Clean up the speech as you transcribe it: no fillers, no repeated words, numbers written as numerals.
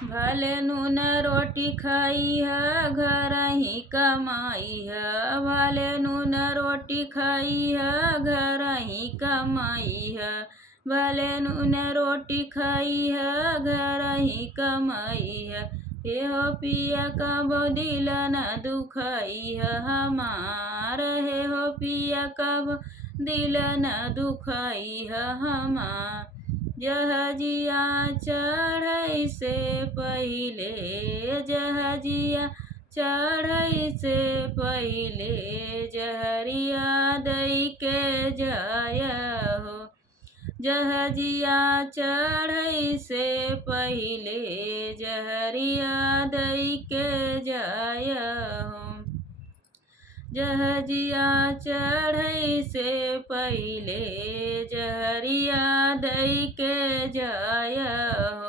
भले नून रोटी खाई है घर ही कमाई है, भले नून रोटी खाई है घर ही कमाई है, भले नून रोटी खाई है घर ही कमाई है। हे हो पिया कबो दिल न दुखाई है हमार, हे हो पिया कबो दिल न दुखाई है हमार। जहाजिया चढ़ै से पहिले, जहाजिया चढ़ै से पहिले जहरिया दई के जाया हो, जहाजिया चढ़ै से पहिले जहरिया दई के जाया हो, जहाजिया चढ़ै से पहिले जहरिया दई के जाया हो।